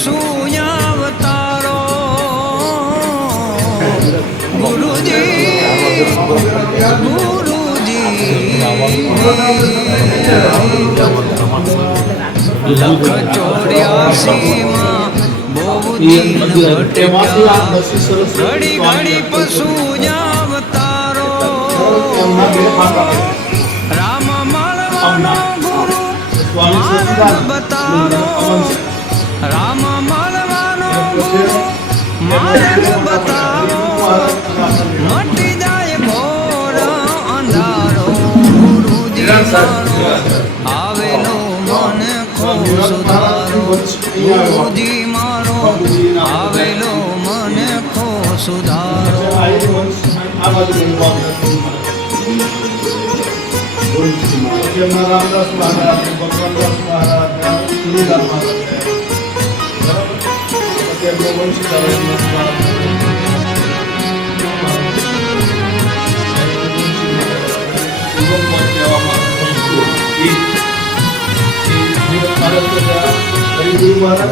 પશુ અવતારો ગુરુજી ગુરુજી લખ 84 માં બહુ દિન ભટક્યા ઘડી ઘડી પશુ અવતારો રામ મળવાનો ગુરુ માર્ગ બતાવો રામ મળવાનો ગુરુ માર્ગ બતાવો મટી જાય ઘોર અંધારો ગુરુજી મારો આવેલો મન ખો સુધારો ગુરુજી મારો આવેલો મન ખો સુધારો રામદાસ મહારાજ ભગવાનદાસ મહારાજ તુલસીદાસ મહારાજ અત્યારે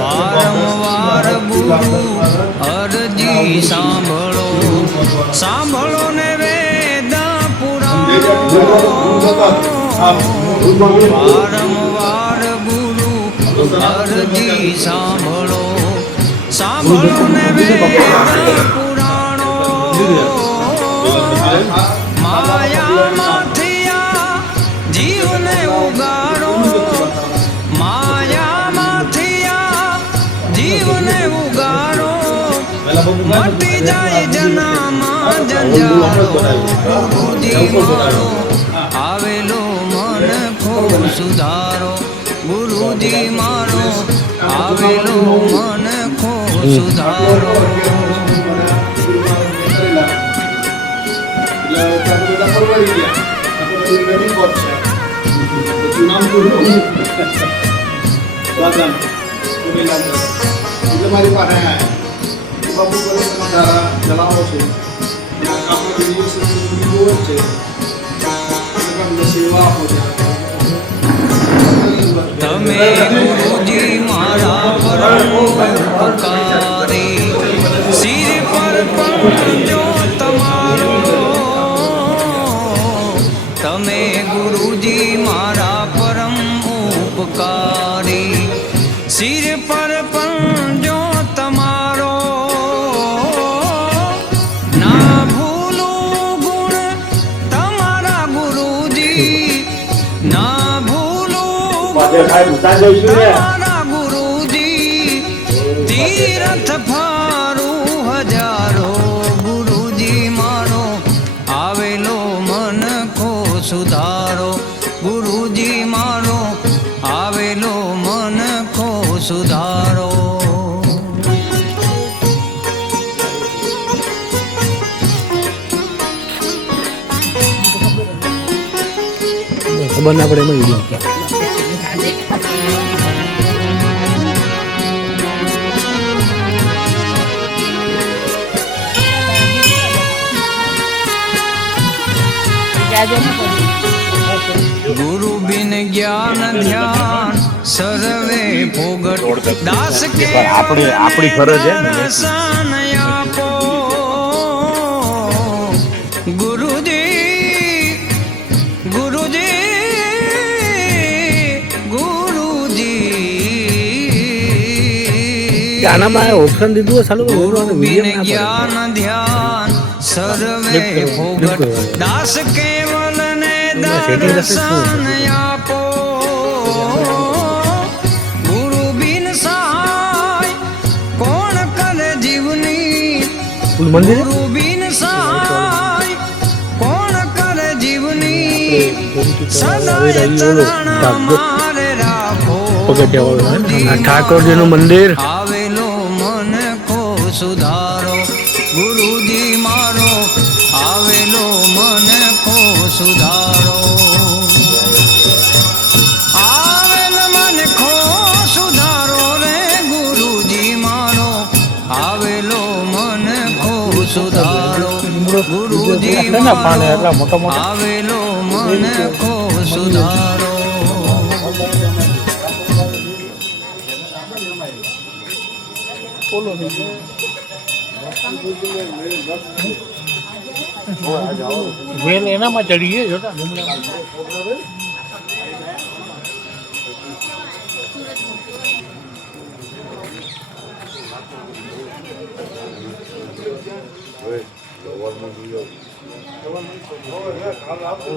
વારંવાર ગુરુ અરજી સાંભળો સાંભળો ને વેદ પુરાણો વારંવાર ગુરુ અરજી સાંભળો સાંભળો ને વેદ પુરાણો માયામાંથી આ જીવને ઉગાડો માયામાંથી આ જીવને ઉગાડો મટી જાય જનામાં જંજાળો ગુરુજી મારો આવેલો મન ખો સુધારો ગુરુજી મારો આવેલો મન ખો સુધારો મારી પાસે બાબુ જણાવો છે સેવા આપો છો તમે ગુરુજી મારા પરમ ઉપકારી સિર પર પંજો તમારો તમે ગુરુજી મારા પરમ ઉપકારી સિર પર પંજો તમારો ના ભૂલું ગુણ તમારા ગુરુજી ના તમારા ગુરુજી તીરથ ફારું હજારો ગુરુજી મારો આવેલો મન ખો સુધારો ગુરુજી મારો આવેલો મન ખો સુધારો ખબર ના પડે એમાં વિડીયો ગુરુ બિન જ્ઞાન ધ્યાન સર્વે ભોગટ દાસ કે આપણી ફરજ છે દર્શન આપો ગુરુજી ગુરુજી ગુરુજી આનામાં ઓપ્શન દીધું સાલું ગુરુ બિન જ્ઞાન ધ્યાન સર્વે ભોગટ દાસ કેવલ ને દર્શન આપો ગુરુ બિન સહાય કોણ કરે જીવની ગુરુ બિન સહાય કોણ કરે જીવની સદા ચરણ મારે રાખો ઠાકોરજીનું મંદિર આવેલો મન ખો સુધારો ગુરુજી મારો આવેલો મન ખો સુધારો આવેલ મન ખો સુધારો રે ગુરુજી મારો આવેલો મન ખો સુધારો ગુરુજી મારો આવેલો મન ખો સુધારો ઓલો થઈ ગયો વેલ એનામાં ચડી ગઈ જોતા કાલ આપો